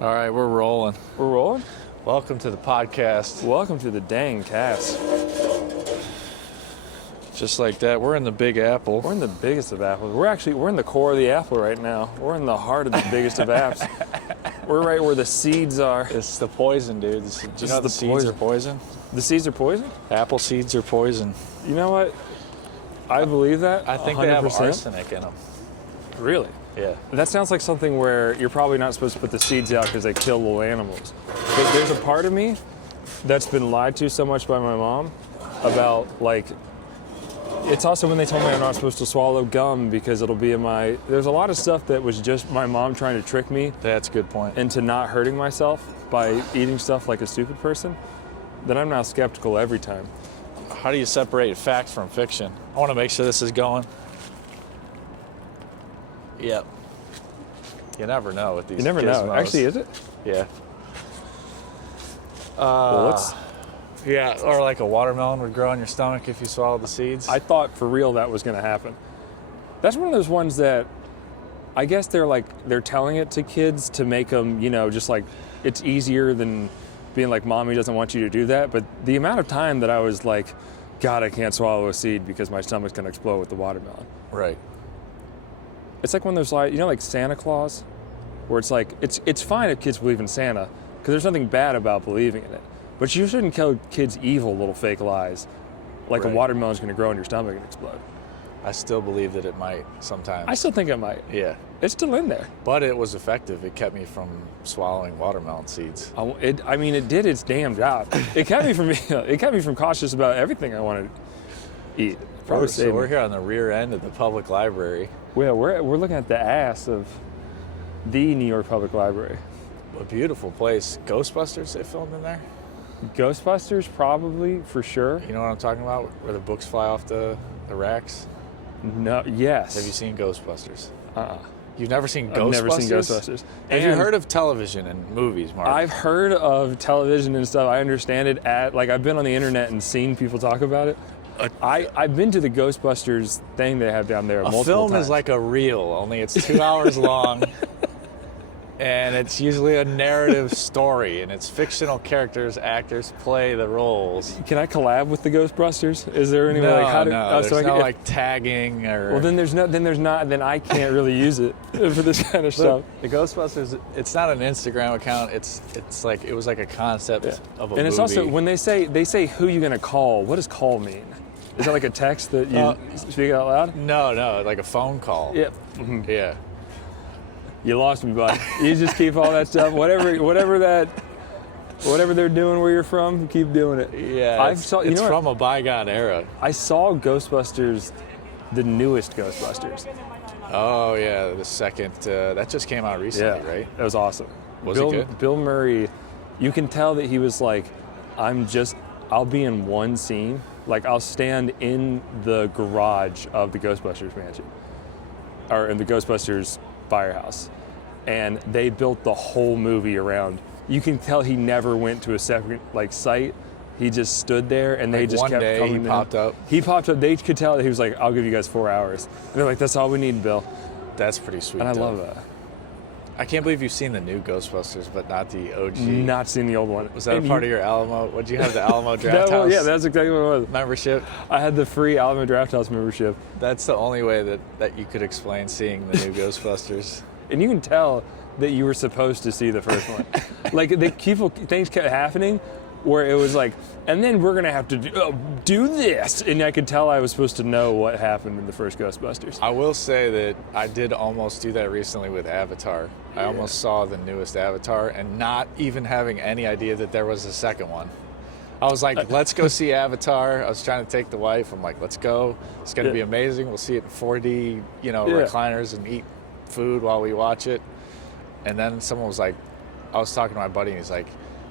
All right, we're rolling. We're rolling? Welcome to the podcast. Welcome to the dang cast. Just like that, we're in the Big Apple. We're in the biggest of apples. We're in the core of the apple right now. We're in the heart of the biggest of apps. We're right where the seeds are. It's the poison, dude. Do you know the seeds are poison? The seeds are poison? Apple seeds are poison. You know what? I believe that. I think 100%. they have arsenic in them. Really? Yeah. That sounds like something where you're probably not supposed to put the seeds out because they kill little animals. But there's a part of me that's been lied to so much by my mom about, like, it's also when they told me I'm not supposed to swallow gum because it'll be in my... There's a lot of stuff that was just my mom trying to trick me. That's a good point. Into not hurting myself by eating stuff like a stupid person. That I'm now skeptical every time. How do you separate fact from fiction? I want to make sure this is going. Yep. You never know with these You never know. gizmos. Actually, is it? Yeah. Well, Yeah, or like a watermelon would grow in your stomach if you swallowed the seeds. I thought for real that was going to happen. That's one of those ones that I guess they're telling it to kids to make them, just like it's easier than being like, mommy doesn't want you to do that. But the amount of time that I was like, God, I can't swallow a seed because my stomach's going to explode with the watermelon. Right. It's like when there's like Santa Claus, where it's like, it's fine if kids believe in Santa because there's nothing bad about believing in it. But you shouldn't kill kids' evil little fake lies, like Right. a watermelon's going to grow in your stomach and explode. I still believe that it might sometimes. I still think it might. Yeah. It's still in there. But it was effective. It kept me from swallowing watermelon seeds. It did its damn job. It kept me from cautious about everything I wanted to eat. Probably So we're here on the rear end of the public library. Well, we're looking at the ass of the New York Public Library. A beautiful place. Ghostbusters, they filmed in there. Ghostbusters, probably, for sure. You know what I'm talking about? Where the books fly off the racks? No, yes. Have you seen Ghostbusters? Uh-uh. You've never seen Ghostbusters? I've never seen Ghostbusters. Have you heard of television and movies, Mark? I've heard of television and stuff. I understand it I've been on the internet and seen people talk about it. I've been to the Ghostbusters thing they have down there multiple times. A film is like a reel, only it's 2 hours long. And it's usually a narrative story, and it's fictional characters, actors play the roles. Can I collab with the Ghostbusters? Is there any way like tagging or? Well, then I can't really use it for this kind of stuff. The Ghostbusters, it's not an Instagram account. It's like it was like a concept of a movie. And it's also when they say who you gonna call. What does call mean? Is that like a text that you speak out loud? No, like a phone call. Yep. Mm-hmm. Yeah. You lost me, bud. You just keep all that stuff. Whatever they're doing where you're from, keep doing it. Yeah, it's from a bygone era. I saw Ghostbusters, the newest Ghostbusters. Oh yeah, the second that just came out recently, right? That was awesome. Was it good? Bill Murray, you can tell that he was like, I'll be in one scene. Like I'll stand in the garage of the Ghostbusters mansion, or in the Ghostbusters firehouse, and they built the whole movie around. You can tell he never went to a separate site. He just stood there, and they just one kept day coming. He popped up. He popped up. They could tell that he was like, "I'll give you guys 4 hours." And they're like, "That's all we need, Bill." That's pretty sweet. And I love that. I can't believe you've seen the new Ghostbusters, but not the OG. Not seen the old one. Was that a part of your Alamo? What did you have, the Alamo Draft House? Yeah, that's exactly what it was. Membership? I had the free Alamo Draft House membership. That's the only way that you could explain seeing the new Ghostbusters. And you can tell that you were supposed to see the first one. Things kept happening where it was like, and then we're going to have to do this. And I could tell I was supposed to know what happened in the first Ghostbusters. I will say that I did almost do that recently with Avatar. Yeah. I almost saw the newest Avatar and not even having any idea that there was a second one. I was like, let's go see Avatar. I was trying to take the wife. I'm like, let's go. It's going to be amazing. We'll see it in 4D, recliners and eat food while we watch it. And then someone was like, I was talking to my buddy and he's like,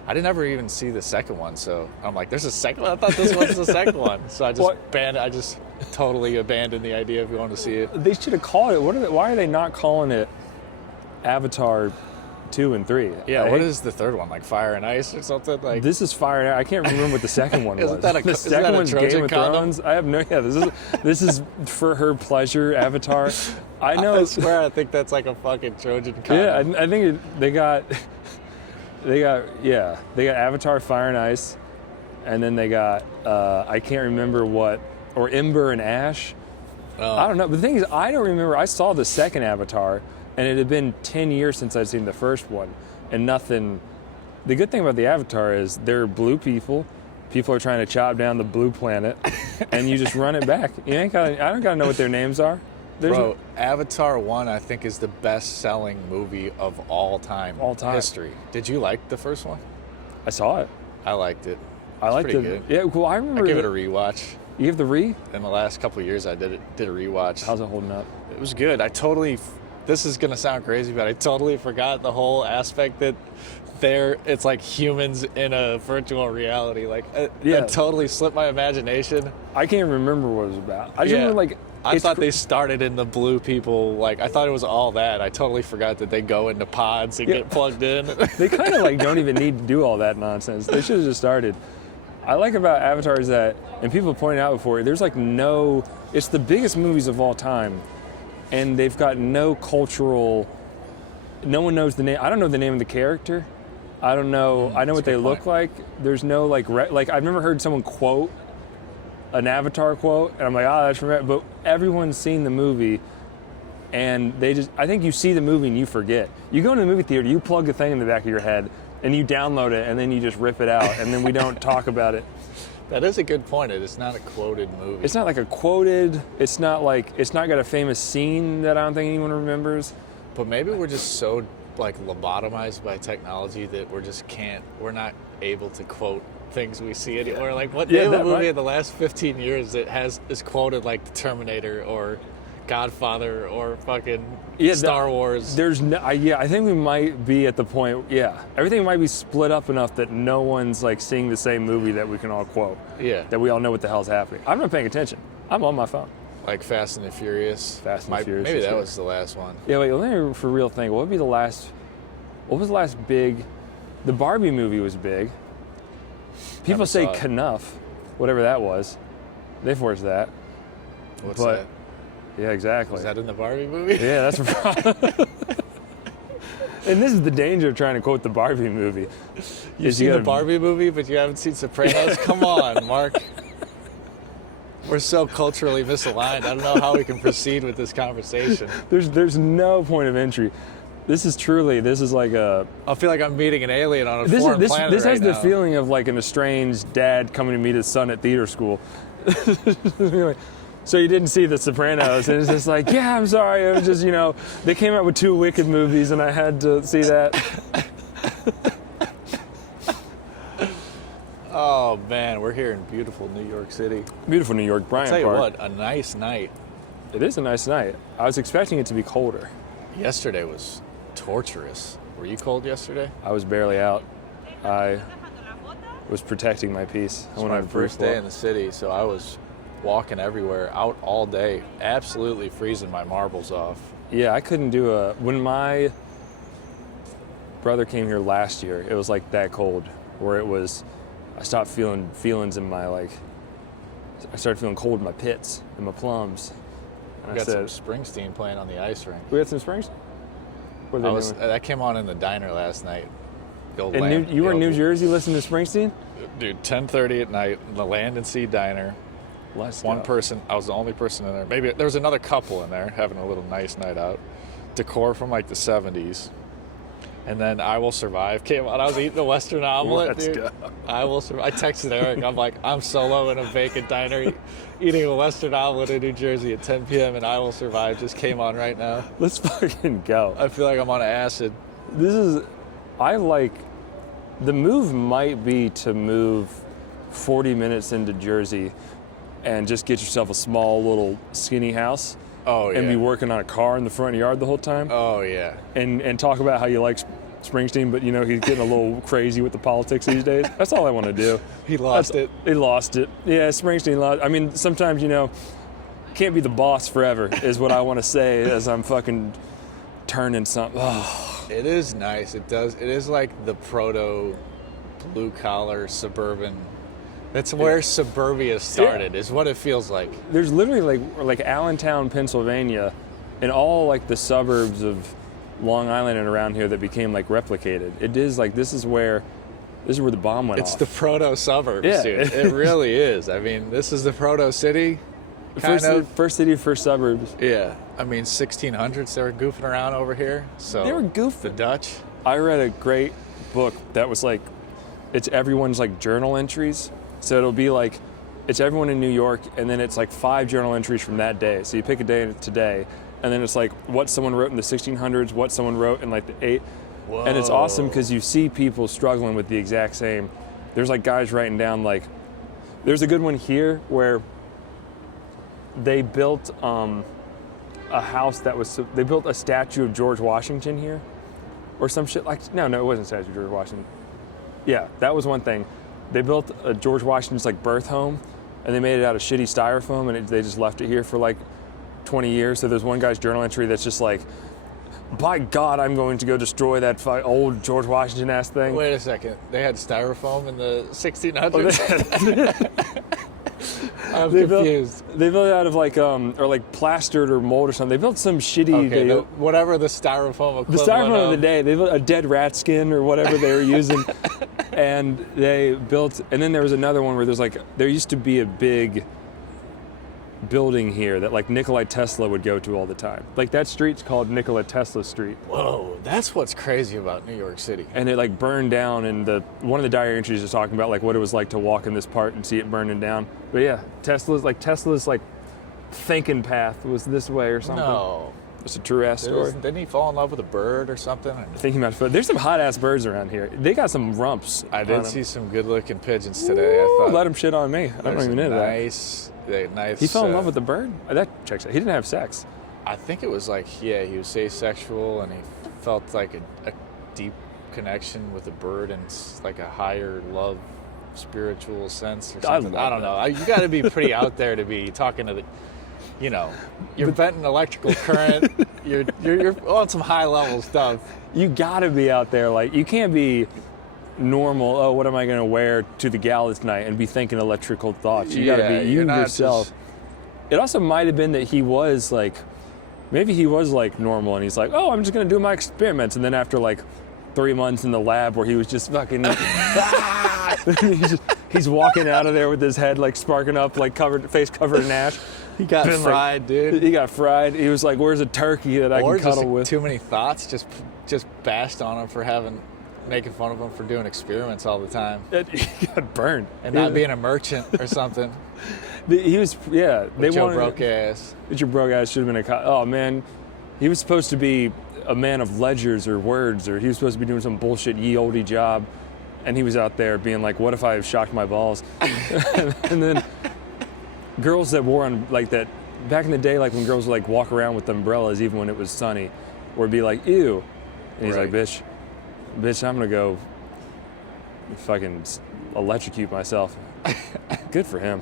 I didn't ever even see the second one. So I'm like, there's a second one? I thought this was the second one. So I just totally abandoned the idea of going to see it. They should have called it. Why are they not calling it Avatar 2 and 3? Yeah, what is the third one? Like Fire and Ice or something? Like this is Fire and Ice. I can't remember what the second one was. The second one's Game of condom? Thrones. I have no idea. This is for her pleasure, Avatar. I know. I swear I think that's like a fucking Trojan condom. Yeah, I think they got They got Avatar, Fire and Ice, and then they got I can't remember what, or Ember and Ash. I don't know. But the thing is, I don't remember. I saw the second Avatar, and it had been 10 years since I'd seen the first one, and nothing. The good thing about the Avatar is they're blue people. People are trying to chop down the blue planet, and you just run it back. I don't gotta know what their names are. Bro, Avatar 1, I think, is the best-selling movie of all time. All time. History. Did you like the first one? I saw it. I liked it. I liked it. Good. Yeah, well, I remember. I give it a rewatch. You give the re? In the last couple of years, I did a rewatch. How's it holding up? It was good. This is gonna sound crazy, but I totally forgot the whole aspect that it's like humans in a virtual reality. Like, it totally slipped my imagination. I can't remember what it was about. I just remember, like, I thought they started in the blue people. Like, I thought it was all that. I totally forgot that they go into pods and get plugged in. They kind of like don't even need to do all that nonsense. They should have just started. I like about Avatar is that, and people pointed out before, there's like it's the biggest movies of all time, and they've got no cultural, no one knows the name. I don't know the name of the character. I don't know. I know what they look like. There's no like I've never heard someone quote an Avatar quote, and I'm like, that's from it. But everyone's seen the movie, and I think you see the movie and you forget. You go into the movie theater, you plug the thing in the back of your head, and you download it, and then you just rip it out, and then we don't talk about it. That is a good point. It's not a quoted movie. It's not like a quoted. It's not got a famous scene that I don't think anyone remembers. But maybe we're just so like lobotomized by technology that we're not able to quote things we see anymore. Like, what name of a movie in the last 15 years that is quoted like The Terminator or Godfather or fucking Star Wars? I think we might be at the point, everything might be split up enough that no one's like seeing the same movie that we can all quote. Yeah. That we all know what the hell's happening. I'm not paying attention. I'm on my phone. Like Fast and the Furious. Furious. Maybe that was the last one. Yeah, wait, let me for real think. What was the last big? The Barbie movie was big. People say Knuff, whatever that was. They forced that. What's that? Yeah, exactly. Is that in the Barbie movie? Yeah, that's right. And this is the danger of trying to quote the Barbie movie. You've seen the Barbie movie, but you haven't seen Sopranos? Come on, Mark. We're so culturally misaligned. I don't know how we can proceed with this conversation. There's no point of entry. This is like a... I feel like I'm meeting an alien on a foreign planet This has right the now. feeling of like an estranged dad coming to meet his son at theater school. So you didn't see The Sopranos, and it's just like, yeah, I'm sorry. It was just, they came out with 2 Wicked movies, and I had to see that. Oh, man, we're here in beautiful New York City. Beautiful New York, Bryant Park. I'll tell you what, a nice night. It is a nice night. I was expecting it to be colder. Yesterday was torturous. Were you cold yesterday? I was barely out. I was protecting my peace. It was my first day in the city, so I was walking everywhere, out all day, absolutely freezing my marbles off. Yeah, I couldn't do when my brother came here last year, it was like that cold, where I stopped feeling feelings in my, I started feeling cold in my pits and my plums. We got some Springsteen playing on the ice rink. We got some Springsteen? What are they doing? That came on in the diner last night. You were in New Jersey listening to Springsteen? Dude, 10:30 at night in the Land and Sea Diner. One person, I was the only person in there. Maybe there was another couple in there having a little nice night out. Decor from like the 70s. And then I Will Survive came on. I was eating a Western omelet, dude. Go. I Will Survive. I texted Eric. I'm like, I'm solo in a vacant diner eating a Western omelet in New Jersey at 10 p.m. and I Will Survive just came on right now. Let's fucking go. I feel like I'm on acid. The move might be to move 40 minutes into Jersey and just get yourself a small little skinny house. Oh, yeah. And be working on a car in the front yard the whole time. Oh, yeah. And talk about how you like Springsteen, but he's getting a little crazy with the politics these days. That's all I want to do. He lost it. He lost it. Yeah, Springsteen lost. I mean, sometimes, can't be the boss forever is what I want to say as I'm fucking turning something. Oh. It is nice. It is like the proto blue collar suburban. That's where suburbia started, is what it feels like. There's literally like Allentown, Pennsylvania, and all like the suburbs of Long Island and around here that became like replicated. It is like this is where the bomb went off. It's the proto suburbs, Yeah. dude. It really is. I mean, this is the proto city, First city, first suburbs. Yeah. I mean, 1600s, they were goofing around over here. So They were goofing. The Dutch. I read a great book that was like, it's everyone's like journal entries. So it'll be like, it's everyone in New York, and then it's like 5 journal entries from that day. So you pick a day today, and then it's like what someone wrote in the 1600s, what someone wrote in like the 8. Whoa. And it's awesome because you see people struggling with the exact same. There's like guys writing down like, there's a good one here where they built a house that was, they built a statue of George Washington here or some shit like, no, it wasn't a statue of George Washington. Yeah, that was one thing. They built a George Washington's like birth home, and they made it out of shitty styrofoam, and they just left it here for like 20 years. So there's one guy's journal entry that's just like, by God, I'm going to go destroy that old George Washington ass thing. Wait a second. They had styrofoam in the 1600s? I'm confused. They built it out of like, or like plastered or mold or something. They built some shitty. Okay, whatever the styrofoam equivalent the styrofoam of the day. They built a dead rat skin or whatever they were using. And they built, and then there was another one where there used to be a big building here that like Nikola Tesla would go to all the time. Like that street's called Nikola Tesla Street. Whoa, that's what's crazy about New York City. And it like burned down, and one of the diary entries is talking about like what it was like to walk in this part and see it burning down. But yeah, Tesla's like thinking path was this way or something. No. It's a true ass story. Didn't he fall in love with a bird or something? Thinking about food. There's some hot ass birds around here. They got some rumps. I did see some good looking pigeons today. I thought let him shit on me. I don't even know that. Nice. He fell in love with the bird? That checks out. He didn't have sex. I think it was like, yeah, he was asexual, and he felt like a deep connection with a bird and like a higher love, spiritual sense or something. I don't know. You got to be pretty out there to be talking to the, you're venting electrical current. You're on some high level stuff. You got to be out there. Like, you can't be normal. Oh, what am I going to wear to the gala tonight and be thinking electrical thoughts? You got to be you yourself. It also might have been that he was like, maybe he was like normal, and he's like, oh, I'm just going to do my experiments. And then after like 3 months in the lab where he was just fucking, he's walking out of there with his head like sparking up, like face covered in ash. He got fried, dude. He got fried. He was like, where's a turkey that I can cuddle with? Too many thoughts, just bashed on him for making fun of him for doing experiments all the time. He got burned. And not being a merchant or something. He was, yeah. With your broke ass. With your broke ass should have been oh man. He was supposed to be a man of ledgers or words, or he was supposed to be doing some bullshit ye olde job. And he was out there being like, what if I shocked my balls? And then girls that wore on like that, back in the day, like when girls would like walk around with umbrellas even when it was sunny, would be like, ew. And he's like, bitch, I'm gonna go fucking electrocute myself. Good for him.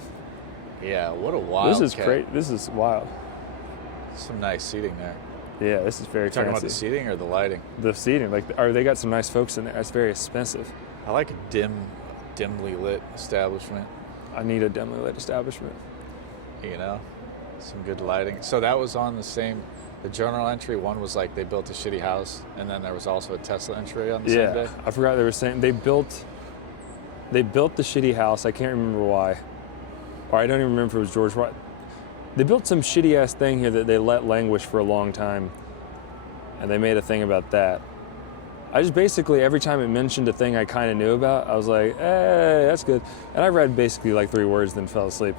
Yeah, what a wild This is great. This is wild. Some nice seating there. Yeah, this is very fancy. Talking about the seating or the lighting? The seating. Like, they got some nice folks in there. It's very expensive. I like a dimly lit establishment. I need a dimly lit establishment. Some good lighting. So that was on the journal entry. One was like they built a shitty house, and then there was also a Tesla entry on the same day. I forgot they were saying they built the shitty house. I can't remember why. Or I don't even remember if it was George Washington. They built some shitty ass thing here that they let languish for a long time, and they made a thing about that. I just basically, every time it mentioned a thing I kind of knew about, I was like, hey, that's good. And I read basically like 3 words, then fell asleep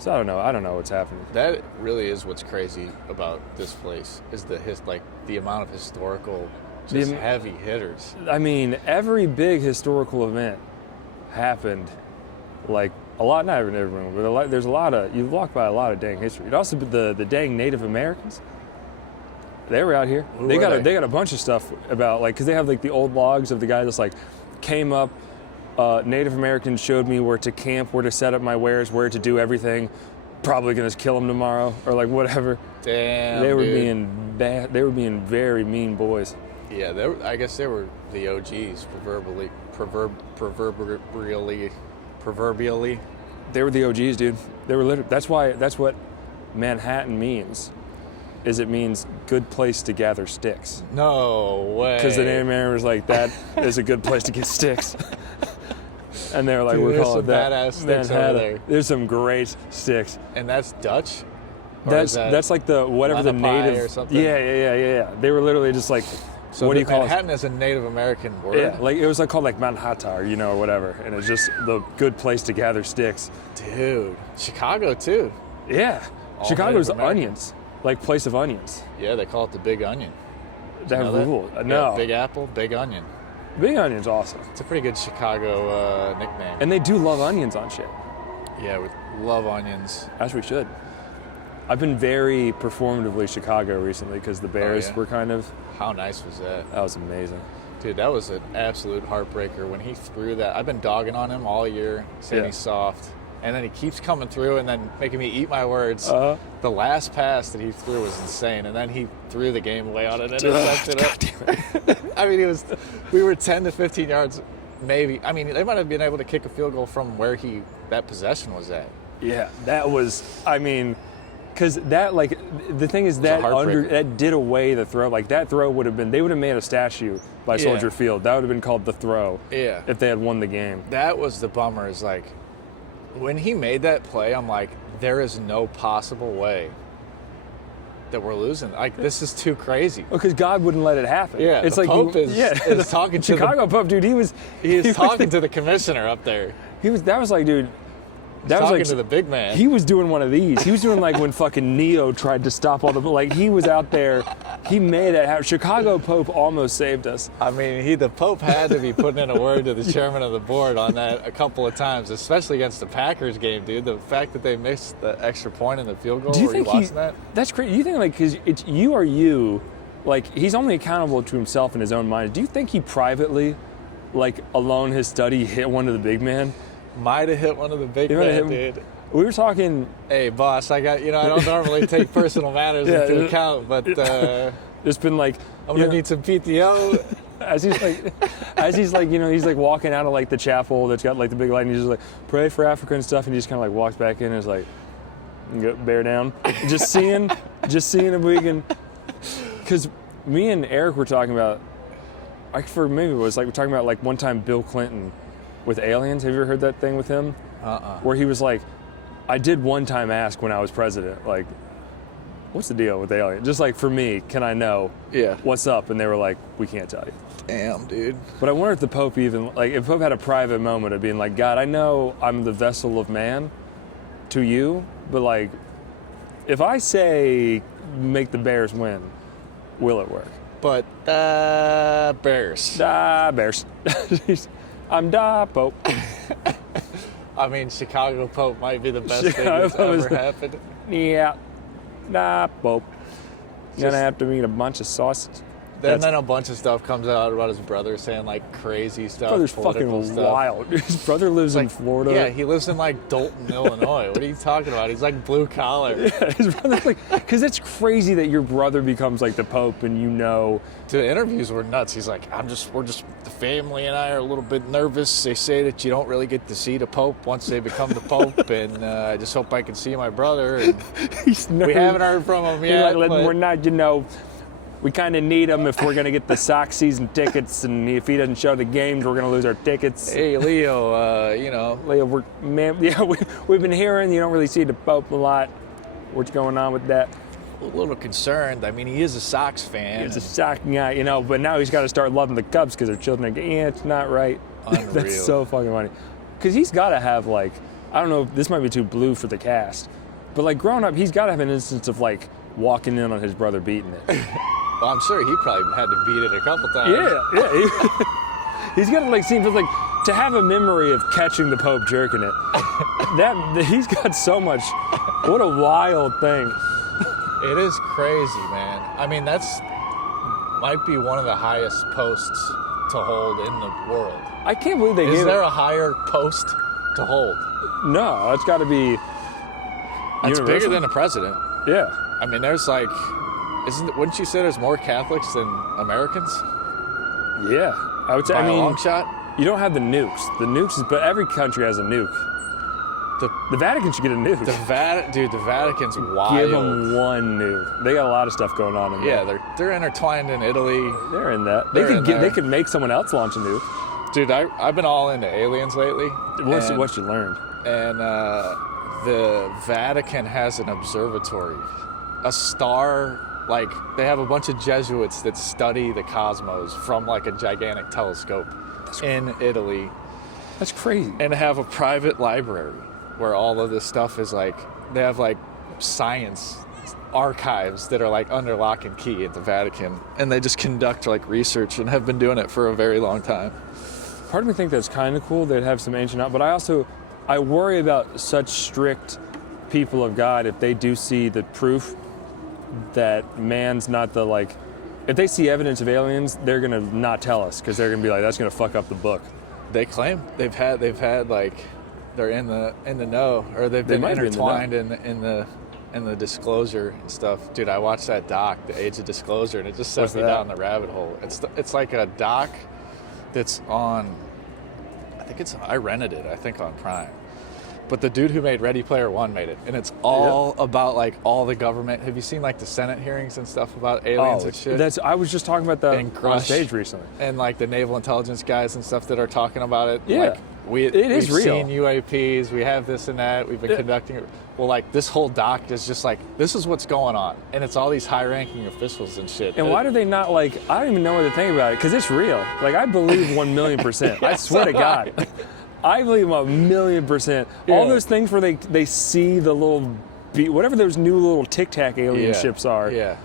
so I don't know what's happening. That really is what's crazy about this place, is the amount of historical, heavy hitters. I mean, every big historical event happened, like a lot, not everyone, but there's a lot of, you walk by a lot of dang history. It also, the dang Native Americans, they were out here. They got a bunch of stuff about, like, because they have like the old logs of the guy that's like came up. Native Americans showed me where to camp, where to set up my wares, where to do everything. Probably gonna kill them tomorrow or like whatever. Damn, they were being bad. They were being very mean boys. Yeah, I guess they were the OGs, proverbially. They were the OGs, dude. They were literally. That's what Manhattan means. is it means good place to gather sticks. No way. Because the Native American was like, that is a good place to get sticks. And they were like, Dude, we're there's calling some that. badass sticks over there. There's some great sticks. And that's Dutch? Or That's like the whatever the native or something? Yeah. They were literally just like, So what do you call Manhattan is a Native American word? it? Yeah, like it was like called like Manhattan or whatever, and it's just the good place to gather sticks. Dude, Chicago too. Yeah, All Chicago's Native American. onions, like place of onions. Yeah, they call it the Big Onion. That You know that? rule. Yeah, No, Big Apple, Big Onion. Big Onion's awesome, It's a pretty good Chicago nickname. and they do love onions on shit, Yeah, we love onions. as we should. I've been very performatively Chicago recently because the Bears yeah? were kind of. How nice was that? That was amazing. Dude, that was an absolute heartbreaker when he threw that. I've been dogging on him all year, saying Yeah. he's soft. And then he keeps coming through and then making me eat my words. Uh-huh. The last pass that he threw was insane. And then he threw the game away on an interception. I mean, we were 10 to 15 yards, maybe. I mean, they might have been able to kick a field goal from where that possession was at. Yeah, that was. I mean, because that like the thing is that that did away the throw. Like that throw would have been. They would have made a statue by Soldier Field. That would have been called the throw. Yeah. If they had won the game. That was the bummer. Is like when he made that play, I'm like, there is no possible way that we're losing. Like this is too crazy. Well, because God wouldn't let it happen. Yeah, it's the like Pope is talking to Chicago Pope, dude. He was talking to the commissioner up there. That was like, dude. That was talking like to the big man. He was doing one of these. He was doing like when fucking Neo tried to stop all the like. He was out there. He made it happen. Chicago Pope almost saved us. I mean, the Pope had to be putting in a word to the chairman of the board on that a couple of times, especially against the Packers game, dude. The fact that they missed the extra point in the field goal. Do you were think you watching that? That's crazy. Do you think like because it's you or you, like he's only accountable to himself in his own mind. Do you think he privately, like alone his study, hit one of the big man? Might have hit one of the big men, dude. We were talking. Hey, boss, I don't normally take personal matters into account, but it's been like I'm gonna need some PTO. As he's like, he's like walking out of like the chapel that's got like the big light, and he's just like pray for Africa and stuff, and he just kind of like walks back in and is like, bear down, just seeing if we can, because me and Eric were talking about, maybe it was like we're talking about like one time Bill Clinton with aliens. Have you ever heard that thing with him? Where he was like, I did one time ask when I was president, like, what's the deal with aliens? Just like for me, can I know what's up? And they were like, we can't tell you. Damn, dude. But I wonder if the Pope if Pope had a private moment of being like, God, I know I'm the vessel of man to you, but like, if I say make the Bears win, will it work? But Bears. Bears. I'm Pope. I mean, Chicago Pope might be the best thing that's ever happened. Yeah. Pope. Gonna have to eat a bunch of sausage. Then a bunch of stuff comes out about his brother saying like crazy stuff. Brother's fucking stuff. wild. His brother lives in Florida. Yeah, he lives in like Dalton, Illinois. What are you talking about? He's like blue collar. Yeah, his brother's like, because it's crazy that your brother becomes like the Pope, and The interviews were nuts. He's like, we're just the family and I are a little bit nervous. They say that you don't really get to see the Pope once they become the Pope, and I just hope I can see my brother. And we haven't heard from him yet. We're not, we kind of need him if we're going to get the Sox season tickets, and if he doesn't show the games, we're going to lose our tickets. Hey, Leo, Leo, we've been hearing you don't really see the Pope a lot. What's going on with that? A little concerned. I mean, he is a Sox fan. He's a Sox guy, but now he's got to start loving the Cubs because their children are it's not right. Unreal. That's so fucking funny. Because he's got to have, like, I don't know, this might be too blue for the cast, but, like, growing up, he's got to have an instance of, like, walking in on his brother beating it. Well, I'm sure he probably had to beat it a couple times. Yeah. He's got to, like, seem like, to have a memory of catching the Pope jerking it. He's got so much. What a wild thing. It is crazy, man. I mean, might be one of the highest posts to hold in the world. I can't believe they gave it. Is there a higher post to hold? No, it's got to be It's universal. bigger than a president. Yeah. I mean, there's like, wouldn't you say there's more Catholics than Americans? Yeah. I would say, By a long shot? you don't have the nukes. But every country has a nuke. The Vatican should get a nuke. The Vatican's wild. Give them one nuke. They got a lot of stuff going on in there. Yeah, they're intertwined in Italy. They're in that. They could make someone else launch a nuke. Dude, I've been all into aliens lately. What you learned? And the Vatican has an observatory, a star. Like, they have a bunch of Jesuits that study the cosmos from like a gigantic telescope in Italy. That's crazy. And have a private library where all of this stuff is like, they have like science archives that are like under lock and key at the Vatican. And they just conduct like research and have been doing it for a very long time. Part of me thinks that's kind of cool. They'd have some ancient, but I worry about such strict people of God if they do see the proof that man's not the, like, if they see evidence of aliens, they're gonna not tell us because they're gonna be like, that's gonna fuck up the book. They claim they've had like, they're in the know, or they've been intertwined in the disclosure and stuff. Dude, I watched that doc, The Age of Disclosure, and it just sent me down the rabbit hole. It's like a doc that's on, I rented it, I think on Prime. But the dude who made Ready Player One made it, and it's all about like all the government. Have you seen like the Senate hearings and stuff about aliens and shit? I was just talking about that on stage recently. And like the naval intelligence guys and stuff that are talking about it. Yeah, like, we've real. Seen UAPs, we have this and that. We've been conducting it. Well, like this whole doc is just like, this is what's going on, and it's all these high-ranking officials and shit. And why do they not like? I don't even know what to think about it because it's real. Like I believe 1,000,000%. I swear to God. I believe 1,000,000%. Yeah. All those things where they see the little, whatever those new little Tic Tac alien ships are. Yeah.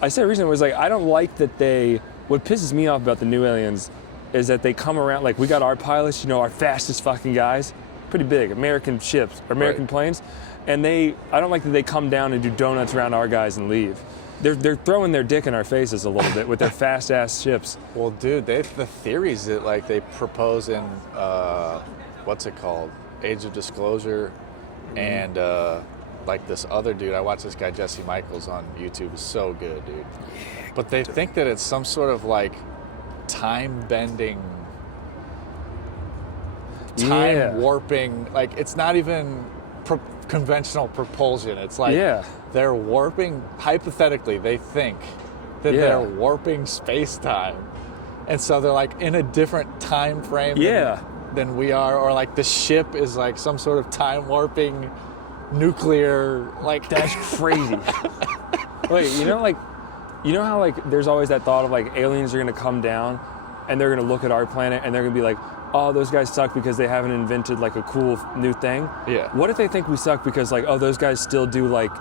I said recently, was like, I don't like that what pisses me off about the new aliens is that they come around, like we got our pilots, our fastest fucking guys, pretty big, American ships, or American planes, and I don't like that they come down and do donuts around our guys and leave. They're throwing their dick in our faces a little bit with their fast ass ships. Well, dude, the theories that like they propose in what's it called, Age of Disclosure, and like this other dude. I watched this guy Jesse Michaels on YouTube. Is so good, dude. But they think that it's some sort of like time bending, time warping. Like it's not even conventional propulsion. It's like they're warping, hypothetically, they think that they're warping space-time. And so they're like in a different time frame than we are, or like the ship is like some sort of time warping nuclear, like that's crazy. Wait, you know how like there's always that thought of like aliens are gonna come down and they're gonna look at our planet and they're gonna be like, oh, those guys suck because they haven't invented like a cool new thing. Yeah. What if they think we suck because like, oh, those guys still do like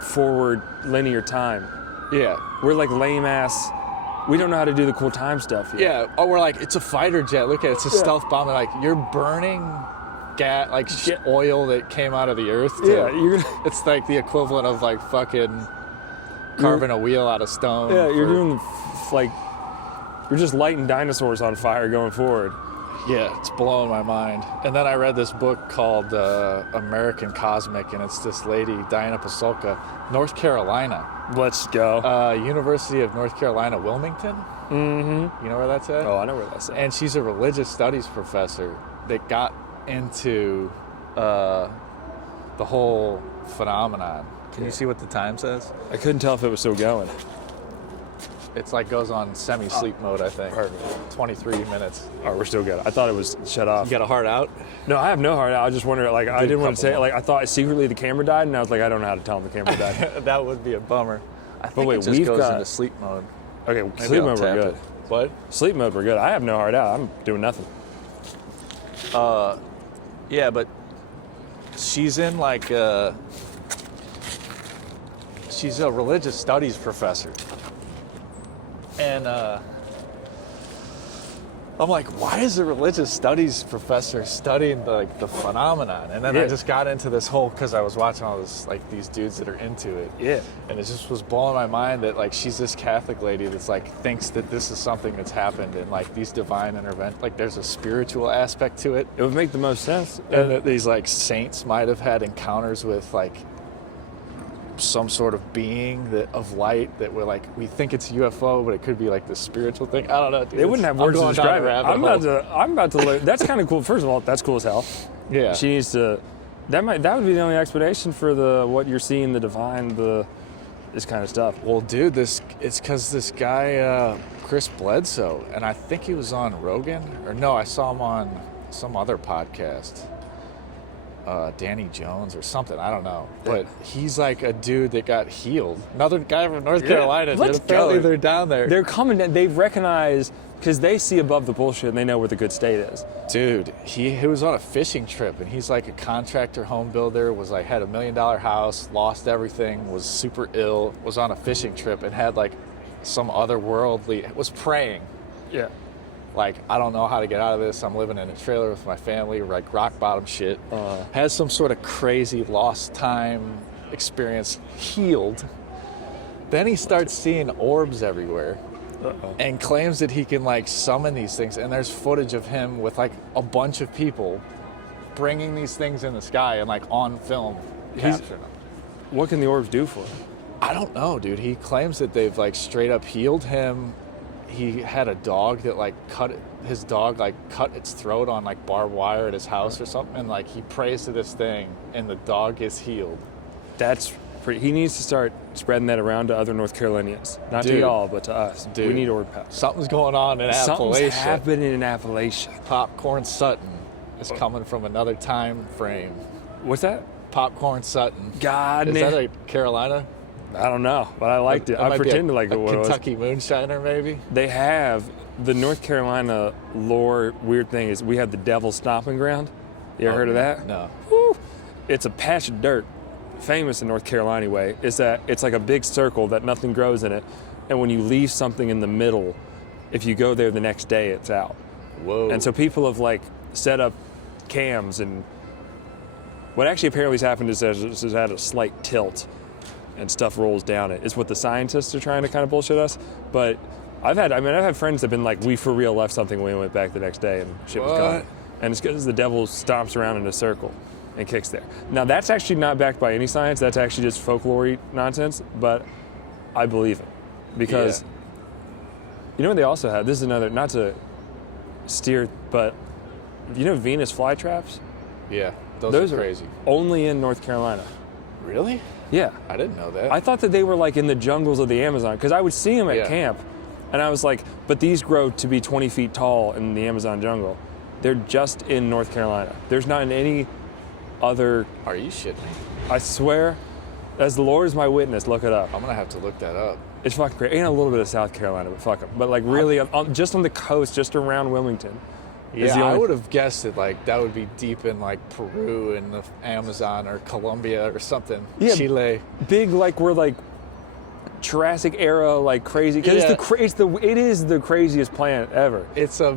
forward linear time? Yeah. We're like lame ass. We don't know how to do the cool time stuff yet. Yeah. Oh, we're like, it's a fighter jet. Look at it. It's a stealth bomber. Like you're burning oil that came out of the earth. It's like the equivalent of like fucking carving a wheel out of stone. Yeah. You're doing like, you're just lighting dinosaurs on fire going forward. Yeah, it's blowing my mind. And then I read this book called American Cosmic, and it's this lady, Diana Pasulka, North Carolina. Let's go. University of North Carolina, Wilmington. Mm-hmm. You know where that's at? Oh, I know where that's at. And she's a religious studies professor that got into the whole phenomenon. Can you see what the time says? I couldn't tell if it was still going. It's like goes on semi-sleep mode, I think. Perfect. 23 minutes. All right, we're still good. I thought it was shut off. You got a heart out? No, I have no heart out. I just wondered, like, I didn't want to say, like, I thought secretly the camera died, and I was like, I don't know how to tell them the camera died. That would be a bummer. I think it just goes into sleep mode. Okay, Maybe sleep I'll mode, we're good. it. What? Sleep mode, we're good. I have no heart out. I'm doing nothing. Yeah, but she's in like she's a religious studies professor. And I'm like, why is a religious studies professor studying the phenomenon? And then I just got into this whole, because I was watching all this, like these dudes that are into it. Yeah. And it just was blowing my mind that like she's this Catholic lady that's like thinks that this is something that's happened and like these divine interventions, like there's a spiritual aspect to it. It would make the most sense. And that these like saints might have had encounters with like some sort of being of light that we're like, we think it's a UFO, but it could be like this spiritual thing. I don't know, dude. They wouldn't have words to describe it. I'm about to learn. That's kind of cool. First of all, that's cool as hell. Yeah. She needs to That would be the only explanation for what you're seeing, the divine, this kind of stuff. Well, dude, it's because this guy, Chris Bledsoe, and I think he was on Rogan, or no, I saw him on some other podcast, Danny Jones or something, I don't know. But he's like a dude that got healed. Another guy from North Carolina. Let's apparently go. they're down there. They're coming down. They've recognized, because they see above the bullshit and they know where the good state is. Dude, he was on a fishing trip, and he's like a contractor, home builder, had $1 million house, lost everything, was super ill, was on a fishing trip, and had like some otherworldly, was praying. Yeah. Like, I don't know how to get out of this. I'm living in a trailer with my family, like rock bottom shit. Has some sort of crazy lost time experience, healed. Then he starts seeing orbs everywhere. And claims that he can like summon these things, and there's footage of him with like a bunch of people bringing these things in the sky and like on film capturing them. What can the orbs do for him? I don't know, dude. He claims that they've like straight up healed him. He had a dog that like cut its throat on like barbed wire at his house or something, and like he prays to this thing and the dog gets healed. That's pretty. He needs to start spreading that around to other North Carolinians. Not to y'all, but to us. Dude, we need orb power. Something's going on in Appalachia. Something's happening in Appalachia. Popcorn Sutton is coming from another time frame. What's that? Popcorn Sutton. God, is that a Carolina? I don't know, but I liked it. I pretended like it was. Kentucky moonshiner, maybe? They have the North Carolina lore. Weird thing is we have the Devil's Stomping Ground. You ever heard of that? No. Woo. It's a patch of dirt, famous in North Carolina way. Is that it's like a big circle that nothing grows in it, and when you leave something in the middle, if you go there the next day, it's out. Whoa. And so people have like set up cams, and what actually apparently has happened is it's had a slight tilt and stuff rolls down it. It's what the scientists are trying to kind of bullshit us. But I've had friends that have been like, we for real left something when we went back the next day and shit was gone. And it's because the devil stomps around in a circle and kicks there. Now that's actually not backed by any science. That's actually just folklore nonsense, but I believe it. Because you know what they also have? This is another, not to steer, but you know Venus flytraps? Yeah, those are crazy. Only in North Carolina. Really? Yeah. I didn't know that. I thought that they were like in the jungles of the Amazon, because I would see them at camp, and I was like, but these grow to be 20 feet tall in the Amazon jungle. They're just in North Carolina. There's not in any other... Are you shitting me? I swear, as the Lord is my witness, look it up. I'm going to have to look that up. It's fucking great. And a little bit of South Carolina, but fuck them. But like really, just on the coast, just around Wilmington. Yeah, I would have guessed it like that would be deep in like Peru and the Amazon or Colombia or something. Yeah, Chile. Big, like we're like Jurassic era, like crazy. Because it is the craziest plant ever. It's a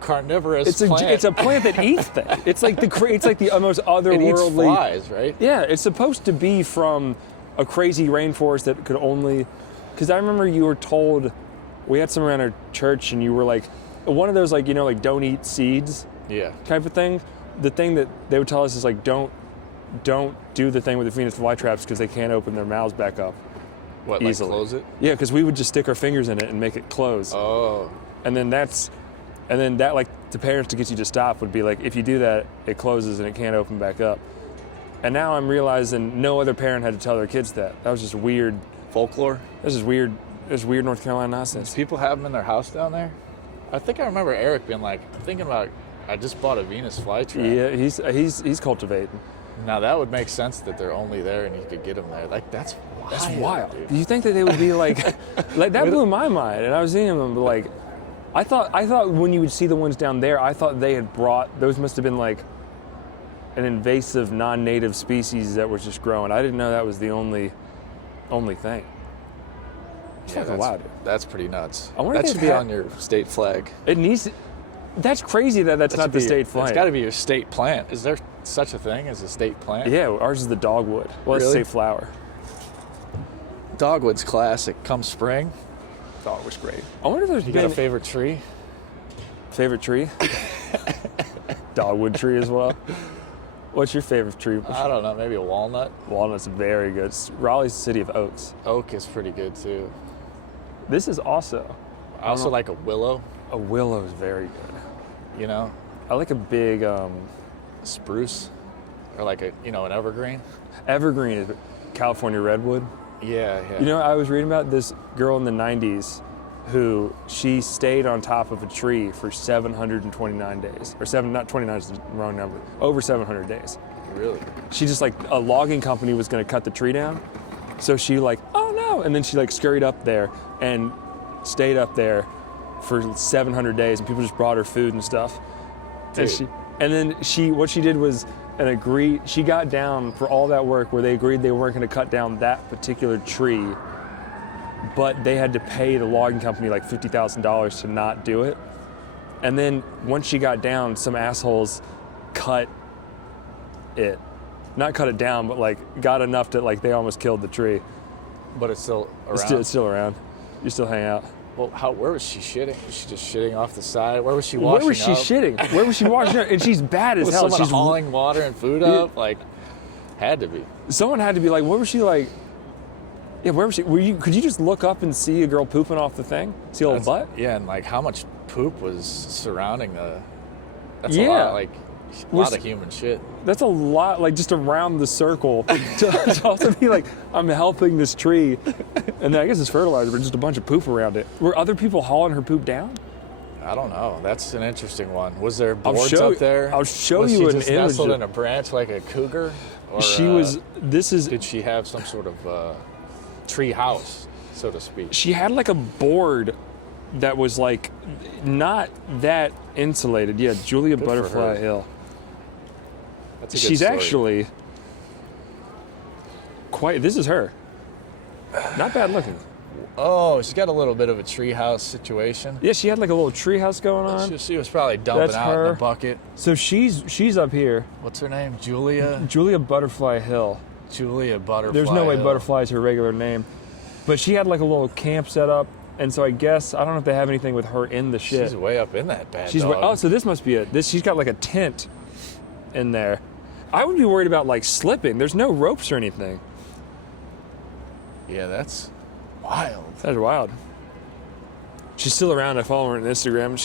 carnivorous plant. It's a plant that eats things. It's like the most otherworldly. It eats flies, right? Yeah, it's supposed to be from a crazy rainforest that could only. Because I remember you were told, we had some around our church, and you were like, one of those like like don't eat seeds, type of thing. The thing that they would tell us is like don't do the thing with the Venus flytraps because they can't open their mouths back up. What, easily. Like close it? Yeah, because we would just stick our fingers in it and make it close. Oh. And then that like the parents to get you to stop would be like, if you do that, it closes and it can't open back up. And now I'm realizing no other parent had to tell their kids that. That was just weird folklore. This is weird. This is weird North Carolina nonsense. Do people have them in their house down there? I think I remember Eric being like, I'm thinking about, I just bought a Venus flytrap. Yeah, he's cultivating. Now that would make sense that they're only there and you could get them there. Like that's wild. Dude. Do you think that they would be like that blew my mind? And I was seeing them, but like, I thought when you would see the ones down there, I thought they had brought those. Must have been like an invasive, non-native species that was just growing. I didn't know that was the only thing. Yeah, that's pretty nuts. I wonder that should be on your state flag. It needs. That's crazy that's not the state flag. It's got to be your state plant. Is there such a thing as a state plant? Yeah, ours is the dogwood. Well, it's state flower. Dogwood's classic. Come spring. Dogwood's great. I wonder if there's got a favorite tree? Favorite tree? Dogwood tree as well. What's your favorite tree? I don't know. Maybe a walnut. Walnut's very good. Raleigh's the city of oaks. Oak is pretty good too. This is also. I also like a willow. A willow is very good. You know? I like a big spruce. or like an evergreen. Evergreen is California redwood. Yeah. You know, I was reading about this girl in the 90s who she stayed on top of a tree for 729 days. Or not 29 is the wrong number. Over 700 days. Really? She just like, a logging company was going to cut the tree down. So she like, oh no. And then she like scurried up there and stayed up there for 700 days. And people just brought her food and stuff. Dude. And then what she did was she got down for all that work where they agreed they weren't going to cut down that particular tree, but they had to pay the logging company like $50,000 to not do it. And then once she got down, some assholes cut it. Not cut it down, but like got enough to like they almost killed the tree. But it's still around? It's still around. You still hang out. Well, where was she shitting? Was she just shitting off the side? Where was she washing up? Where was she shitting? Where was she washing up? And she's bad as was hell. someone She's hauling water and food up? Like, had to be. Someone had to be like, where was she like? Yeah, where was she? Could you just look up and see a girl pooping off the thing? See a little butt? Yeah, and like how much poop was surrounding that's Yeah. a lot, like a lot of human shit. That's a lot, like just around the circle. to also be like, I'm helping this tree. And then I guess it's fertilizer, but just a bunch of poop around it. Were other people hauling her poop down? I don't know. That's an interesting one. Was there boards up there? I'll show was you she an just image. nestled in a branch like a cougar? Or, Did she have some sort of tree house, so to speak? She had like a board that was like not that insulated. Yeah, Julia Good Butterfly Hill. That's a good She's story. actually this is her. Not bad looking. Oh, she's got a little bit of a treehouse situation. Yeah, she had like a little tree house going on. She was probably dumping That's out in her. a bucket. So she's up here. What's her name? Julia Butterfly Hill. Butterfly. There's no way Hill. Butterfly is her regular name. But she had like a little camp set up, and so I guess I don't know if they have anything with her in the shit. She's way up in that bad dog. Oh, so this must be it. She's got like a tent in there. I would be worried about like slipping. There's no ropes or anything. Yeah, that's wild. That's wild. She's still around. I follow her on Instagram.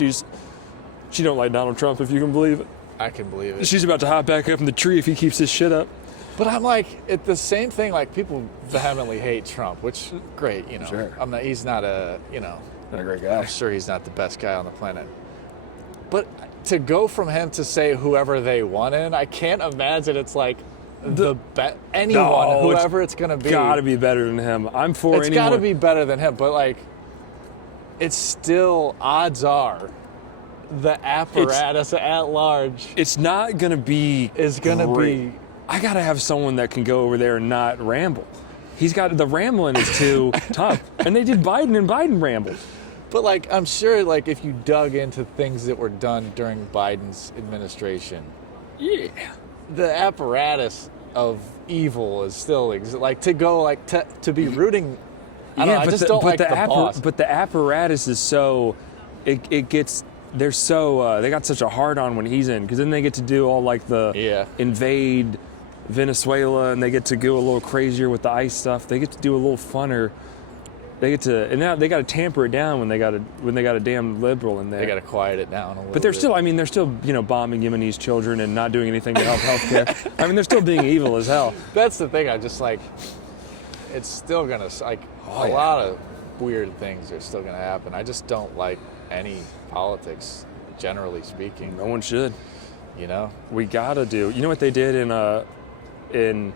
She don't like Donald Trump, if you can believe it. I can believe it. She's about to hop back up in the tree if he keeps his shit up. But I'm like, it's the same thing. Like people vehemently hate Trump, which great, Sure. He's not a, Not a great guy. I'm sure he's not the best guy on the planet. But to go from him to say whoever they want in, I can't imagine it's like anyone, whoever it's gonna be. Gotta be better than him. I'm for anyone. It's gotta be better than him, but like, it's still, odds are, the apparatus at large It's not gonna be. is gonna great. be. I gotta have someone that can go over there and not ramble. He's got the rambling is too tough, and they did Biden and Biden rambled. But like, I'm sure like if you dug into things that were done during Biden's administration, Yeah. the apparatus of evil is still like to go like to be rooting. I don't know, I just don't like the boss. But the apparatus is so, it gets. They're so they got such a hard on when he's in, because then they get to do all like the invade Venezuela, and they get to go a little crazier with the ICE stuff. They get to do a little funner. They get to, and now they got to tamper it down when they got a damn liberal in there. They got to quiet it down a little. But they're bit. still, they're still, bombing Yemenis children and not doing anything to help healthcare. I mean, they're still being evil as hell. That's the thing. I just like, it's still gonna like a lot of weird things are still gonna happen. I just don't like any politics, generally speaking. No one should. We gotta do. You know what they did in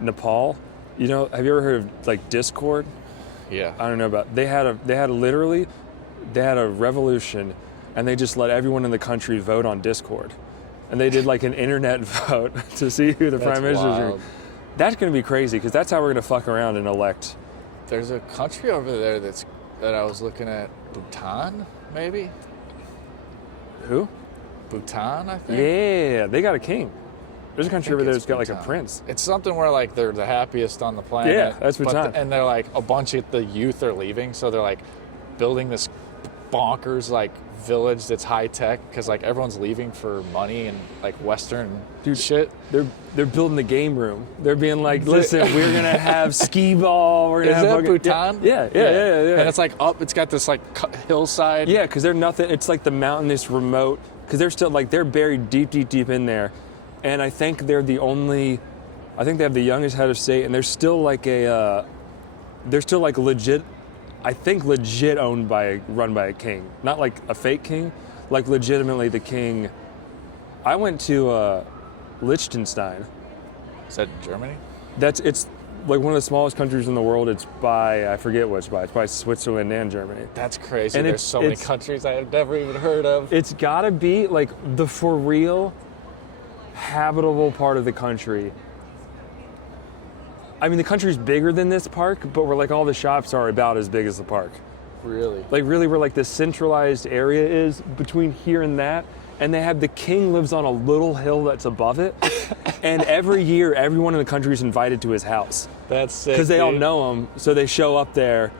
Nepal? Have you ever heard of like Discord? Yeah. I don't know about. They had a revolution, and they just let everyone in the country vote on Discord, and they did like an internet vote to see who the prime minister is. Wild. That's gonna be crazy, because that's how we're gonna fuck around and elect. There's a country over there that I was looking at, Bhutan, maybe. Who? Bhutan, I think. Yeah, they got a king. There's a country over there that's got like a Bhutan. prince. It's something where like they're the happiest on the planet. Yeah, that's Bhutan. And they're like a bunch of the youth are leaving, so they're like building this bonkers like village that's high tech because like everyone's leaving for money and like Western shit. They're building the game room. They're being like, listen, we're gonna have skee ball. We're gonna Is have that Bhutan? Yeah. And it's like up. It's got this like hillside. Yeah, because they're nothing. It's like the mountainous remote. Because they're still like they're buried deep in there, and I think they're the only. I think they have the youngest head of state, and they're still like legit. I think legit run by a king, not like a fake king, like legitimately the king. I went to Liechtenstein. Is that Germany? It's like one of the smallest countries in the world. It's by, I forget which by. It's by Switzerland and Germany. That's crazy. And There's so many countries I have never even heard of. It's gotta be like the for real habitable part of the country. I mean, the country's bigger than this park, but where like all the shops are about as big as the park. Really? Like really where like the centralized area is between here and that. And they have the king lives on a little hill that's above it. And every year, everyone in the country is invited to his house. That's sick. Because they all know him, so they show up there.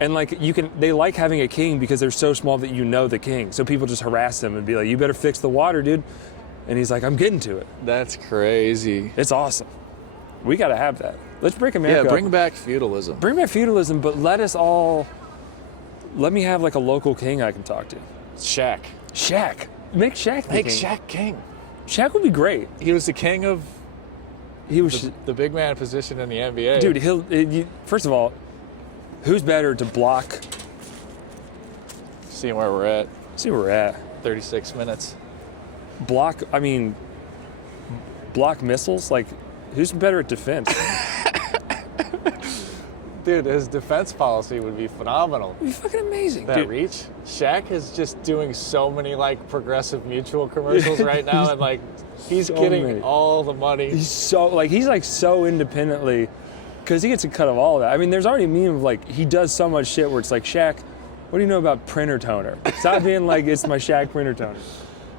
And like they like having a king because they're so small that you know the king. So people just harass him and be like, you better fix the water, dude. And he's like, I'm getting to it. That's crazy. It's awesome. We got to have that. Let's break America. Yeah, bring back feudalism. Bring back feudalism, but let me have like a local king I can talk to. Shaq. Make Shaq the Make king. Shaq king. Shaq would be great. He was the king of He was the big man position in the NBA. Dude, first of all, who's better to block? Seeing where we're at. See where we're at. 36 minutes. Block missiles? Like, who's better at defense? Dude, his defense policy would be phenomenal. It'd be fucking amazing. That dude. reach. Shaq is just doing so many like Progressive Mutual commercials right now, and like he's so getting many. all the money. He's so independently, because he gets a cut of all of that. I mean, there's already a meme of like, he does so much shit where it's like, Shaq, what do you know about printer toner? Stop being like, it's my Shaq printer toner.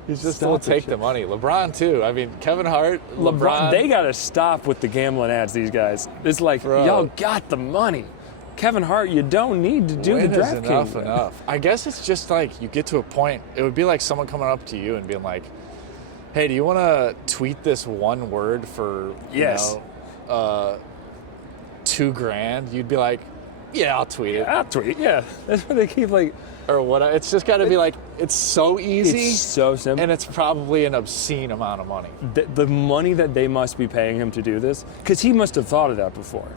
He's just will take the money. LeBron too. I mean, Kevin Hart, LeBron. They gotta stop with the gambling ads, these guys. It's like, Bro. Y'all got the money. Kevin Hart, you don't need to do the draft enough. I guess it's just like you get to a point. It would be like someone coming up to you and being like, "Hey, do you want to tweet this one word for $2,000?" You'd be like, "Yeah, I'll tweet it." I'll tweet. Yeah, that's what they keep like. Or what? It's just got to be like it's so easy. It's so simple, and it's probably an obscene amount of money. The money that they must be paying him to do this, because he must have thought of that before.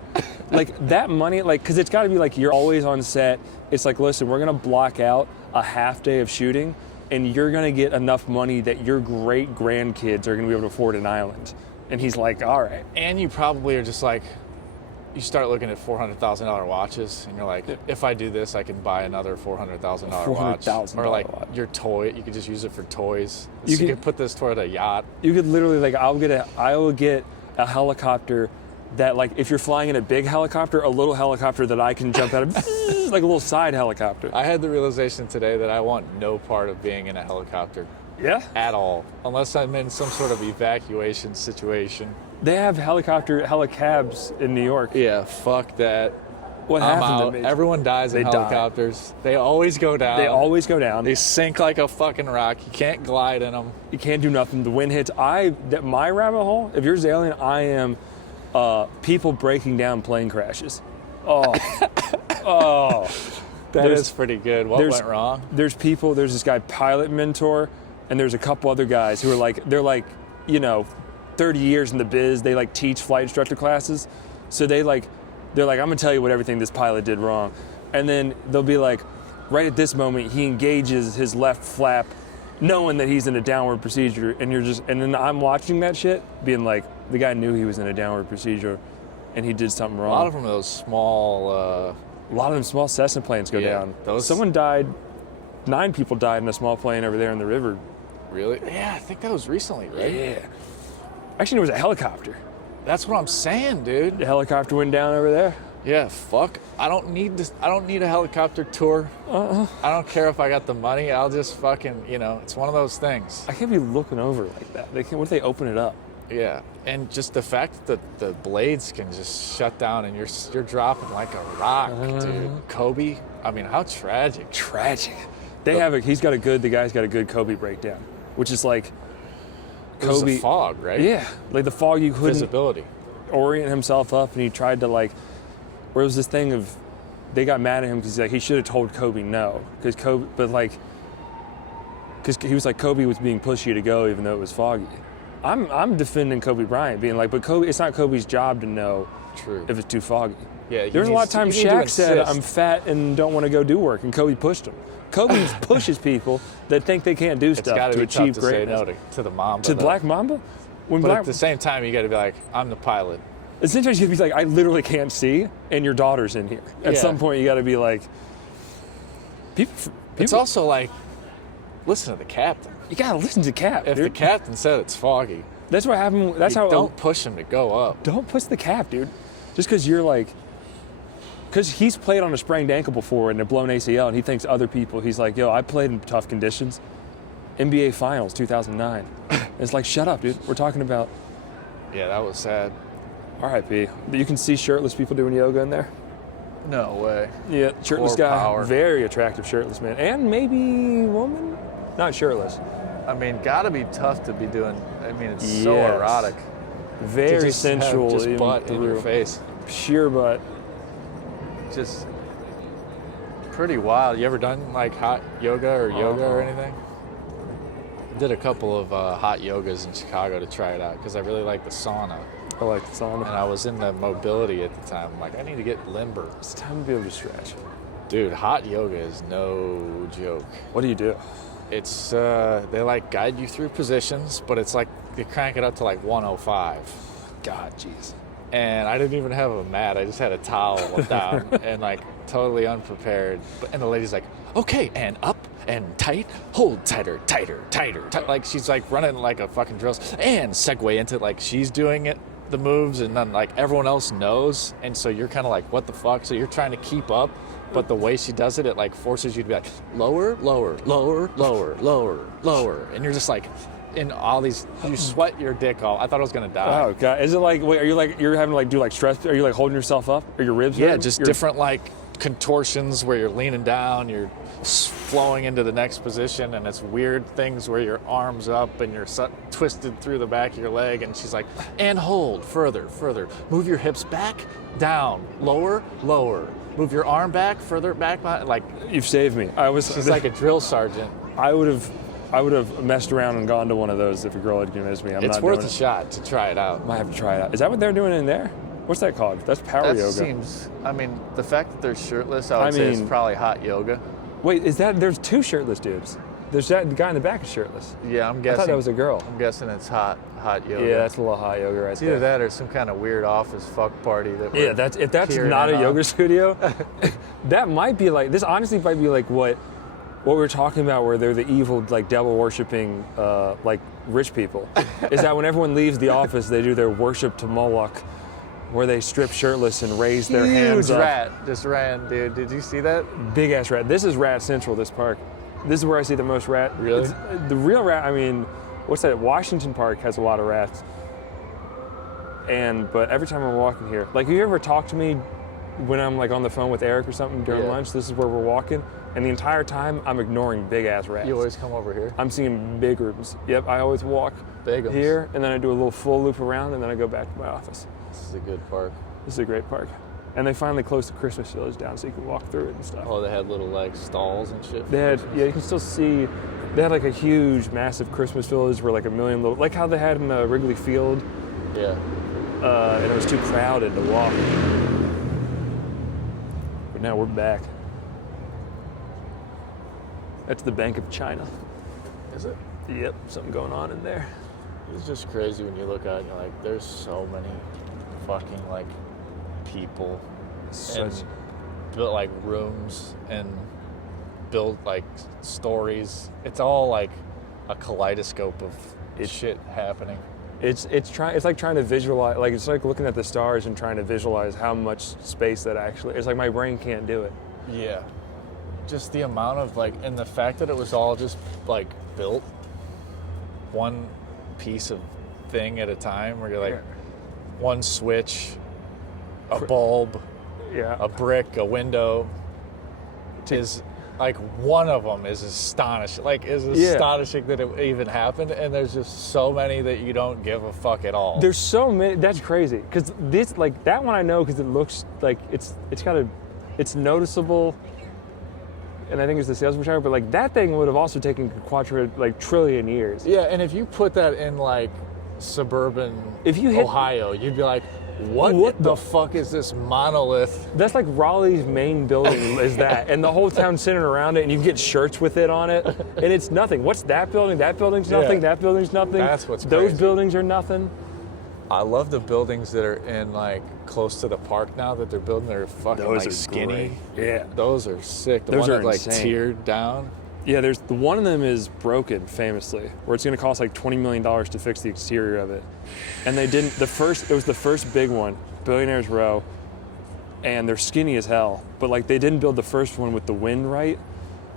Like that money, like because it's got to be like you're always on set. It's like, listen, we're gonna block out a half day of shooting, and you're gonna get enough money that your great grandkids are gonna be able to afford an island. And he's like, all right. And you probably are just like, you start looking at $400,000 watches, and you're like, if I do this, I can buy another $400,000 watch. Or like watch. Your toy, you could just use it for toys. You could put this toward a yacht. You could literally like, I will get a helicopter that like, if you're flying in a big helicopter, a little helicopter that I can jump out of, like a little side helicopter. I had the realization today that I want no part of being in a helicopter. Yeah. At all, unless I'm in some sort of evacuation situation. They have helicabs in New York. Yeah, fuck that. What happened to me? Everyone dies in helicopters. They always go down. They sink like a fucking rock. You can't glide in them. You can't do nothing. The wind hits. My rabbit hole, if you're Alien, I am people breaking down plane crashes. Oh. That is pretty good. What went wrong? There's this guy, Pilot Mentor, and there's a couple other guys who are they're 30 years in the biz. They like teach flight instructor classes. So they're like, I'm gonna tell you what everything this pilot did wrong. And then they'll be like, right at this moment, he engages his left flap, knowing that he's in a downward procedure. And then I'm watching that shit, being like, the guy knew he was in a downward procedure and he did something wrong. A lot of them are those small, a lot of them small Cessna planes go down. Someone died, 9 people died in a small plane over there in the river. Really? Yeah, I think that was recently, right? Yeah. Actually, it was a helicopter. That's what I'm saying, dude. The helicopter went down over there. Yeah, fuck. I don't need a helicopter tour. I don't care if I got the money. I'll just fucking, it's one of those things. I can't be looking over like that. What if they open it up? Yeah, and just the fact that the blades can just shut down and you're dropping like a rock, dude. Kobe, I mean, how tragic. Tragic. The guy's got a good Kobe breakdown, which is like, Kobe. It was the fog, right? Yeah, like the fog, you couldn't visibility. Orient himself up, and he tried to where it was this thing of, they got mad at him because he should have told Kobe no, because he was like, Kobe was being pushy to go even though it was foggy, I'm defending Kobe Bryant, being like, but Kobe, it's not Kobe's job to know True. if it's too foggy. Yeah, There's a lot of times you need to Shaq said, insist. I'm fat and don't want to go do work, and Kobe pushed him. Kobe pushes people that think they can't do It's stuff got to be achieve tough to greatness. say no to the Mamba. To though. Black Mamba? When But Black, at the same time, you got to be like, I'm the pilot. sometimes you have to be like, I literally can't see, and your daughter's in here. At Yeah. some point, you got to be like, people. It's also like, listen to the captain. You gotta listen to Cap. If dude. the captain said it's foggy, That's what happened. That's how. don't push him to go up. Don't push the Cap, dude. Just because you're like, because he's played on a sprained ankle before and a blown ACL, and he thinks other people. He's like, yo, I played in tough conditions. NBA Finals 2009. It's like, shut up, dude. We're talking about Yeah, that was sad. RIP. But you can see shirtless people doing yoga in there. No way. Yeah, shirtless Core guy. power. Very attractive shirtless man. And maybe woman? Not shirtless. I mean, gotta be tough to be doing. I mean, it's so Yes. erotic. Very to just have sensual. just even butt in your through. face. Pure butt. Just pretty wild. You ever done like hot yoga or yoga or Uh-uh. anything? I did a couple of hot yogas in Chicago to try it out because I really like the sauna. I like the And sauna. I was in the mobility at the time. I'm like, I need to get limber. It's time to be able to stretch. Dude, hot yoga is no joke. What do you do? It's, they like guide you through positions, but it's like you crank it up to like 105. God, jeez. And I didn't even have a mat. I just had a towel down and like totally unprepared. And the lady's like, okay, and up and tight, hold tighter, tighter, tighter. Like she's like running like a fucking drill and segue into like she's doing it, the moves, and then like everyone else knows. And so you're kind of like, what the fuck? So you're trying to keep up. But the way she does it, it like forces you to be like lower, lower, lower, lower, lower, lower. And you're just like in all these, you sweat your dick off. I thought I was going to die. Oh god, is it like? Wait, are you like you're having to like do like stress? Are you like holding yourself up? Or your ribs? Yeah, hurting? just You're- different like contortions where you're leaning down, you're flowing into the next position, and it's weird things where your arms up and you're twisted through the back of your leg. And she's like, and hold further, further. Move your hips back, down, lower, lower. Move your arm back, further back. Like You've saved me. I was. she's like a drill sergeant. I would have messed around and gone to one of those if a girl had convinced me. It's not worth doing a it. shot to try it out. Might have to try it out. Is that what they're doing in there? What's that called? That's power That yoga. seems. I mean, the fact that they're shirtless, I would say, is mean- probably hot yoga. Wait, is that? There's two shirtless dudes. There's that guy in the back is shirtless. Yeah, I'm I guessing. thought that was a girl. I'm guessing it's hot yoga. Yeah, that's a little hot yoga right It's there. either that or some kind of weird office fuck party that. Yeah, we're that's if that's peering not a in on. yoga studio, that might be like this. Honestly, might be like what we were talking about, where they're the evil, like devil worshipping, like rich people. Is that when everyone leaves the office, they do their worship to Moloch, where they strip shirtless and raise their hands Huge up. rat just ran, dude. Did you see that? Big ass rat. This is Rat Central. This park. This is where I see the most rat. Really? The real rat. I mean, what's that? Washington Park has a lot of rats. But every time I'm walking here, like, you ever talk to me when I'm like on the phone with Eric or something during Yeah. lunch? This is where we're walking, and the entire time I'm ignoring big ass rats. You always come over here. I'm seeing big rooms. Yep, I always walk Big 'ems. here, and then I do a little full loop around, and then I go back to my office. This is a good park. This is a great park. And they finally closed the Christmas village down so you can walk through it and stuff. Oh, they had little like stalls and shit. They had, yeah, you can still see, they had like a huge, massive Christmas village where like a million little, like how they had in Wrigley Field, Yeah. and it was too crowded to walk. But now we're back. That's the Bank of China. Is it? Yep, something going on in there. It's just crazy when you look out and you're like, there's so many fucking like people Such, and built like rooms and build like stories. It's all like a kaleidoscope of shit happening. it's like trying to visualize, like it's like looking at the stars and trying to visualize how much space that actually, it's like my brain can't do it. Yeah. Just the amount of like, and the fact that it was all just like built one piece of thing at a time, where you're like one switch, a bulb, Yeah. a brick, a window, is like one of them is astonishing. Like, is astonishing that it even happened, and there's just so many that you don't give a fuck at all. There's so many. That's crazy. Because this, like that one, I know because it looks like it's it's noticeable, and I think it's the sales machine. But like that thing would have also taken trillion years. Yeah, and if you put that in like suburban If you hit- Ohio, you'd be like, what the fuck is this monolith? That's like Raleigh's main building is that, and the whole town centered around it, and you can get shirts with it on it, and it's nothing. What's that building? That building's nothing. Yeah. That building's nothing. That's what's Those crazy. buildings are nothing. I love the buildings that are in like close to the park now that they're building. They're fucking Those like are skinny. great. Yeah. Those are sick. The Those one are that like insane. tiered down. Yeah, there's the one of them is broken famously, where it's going to cost like $20 million to fix the exterior of it, and they didn't. It was the first big one, Billionaires Row, and they're skinny as hell. But like they didn't build the first one with the wind right,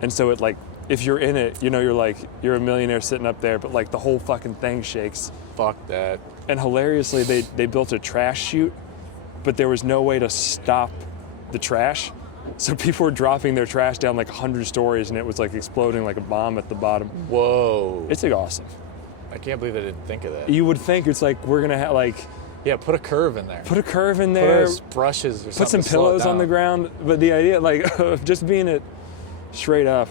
and so it like if you're in it, you know you're a millionaire sitting up there, but like the whole fucking thing shakes. Fuck that. And hilariously, they built a trash chute, but there was no way to stop the trash. So people were dropping their trash down like 100 stories, and it was like exploding like a bomb at the bottom. Whoa. It's like awesome. I can't believe I didn't think of that. You would think it's like we're gonna have like Yeah, put a curve in there. put a curve in Put there, those brushes or something. put some to slow it pillows on the down. ground. But the idea, like, of just being it straight up,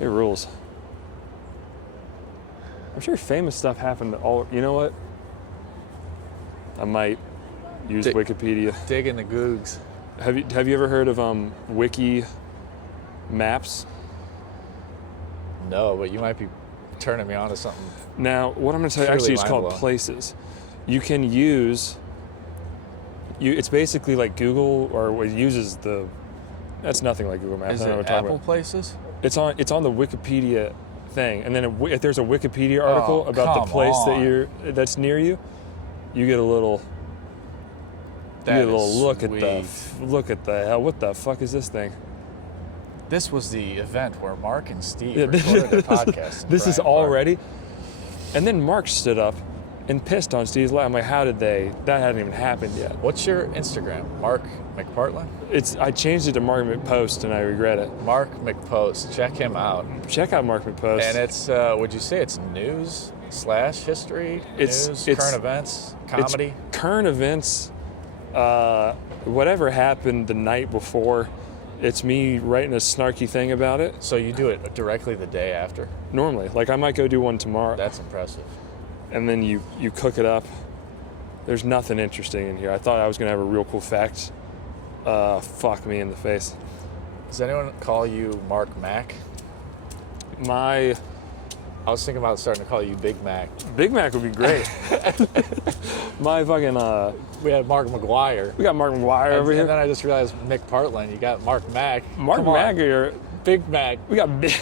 it rules. I'm sure famous stuff happened all. You know what? I might use Wikipedia. Dig in the googs. Have you ever heard of Wiki Maps? No, but you might be turning me on to something. Now, what I'm going to tell you Truly actually is called mind-blowing. Places. You can use. It's basically like Google, or it uses the. That's nothing like Google Maps. Is I don't know it what I'm talking Apple about. Places? It's on the Wikipedia thing, and then if there's a Wikipedia article Oh, about the come place on. that's near you, you get a little. That you get a little is look at the hell. What the fuck is this thing? This was the event where Mark and Steve Yeah, recorded a podcast. in This is Bryant Park. already. And then Mark stood up and pissed on Steve's lap. I'm like, how did they? That hadn't even happened yet. What's your Instagram? Mark McPartland? I changed it to Mark McPost, and I regret it. Mark McPost. Check him out. Check out Mark McPost. And it's, would you say it's news / history? It's- News, it's- current events, It's comedy? current events, whatever happened the night before. It's me writing a snarky thing about it. So you do it directly the day after? Normally, like I might go do one tomorrow, That's impressive. and then you cook it up. There's nothing interesting in here. I thought I was gonna have a real cool fact. Fuck me in the face. Does anyone call you Mark Mac? My I was thinking about starting to call you Big Mac. Big Mac would be great. My fucking We had Mark McGuire. we got Mark McGuire over And here. then I just realized Portland. You got Mark Mac. Mark Come on. Mac here. Big Mac. We got Big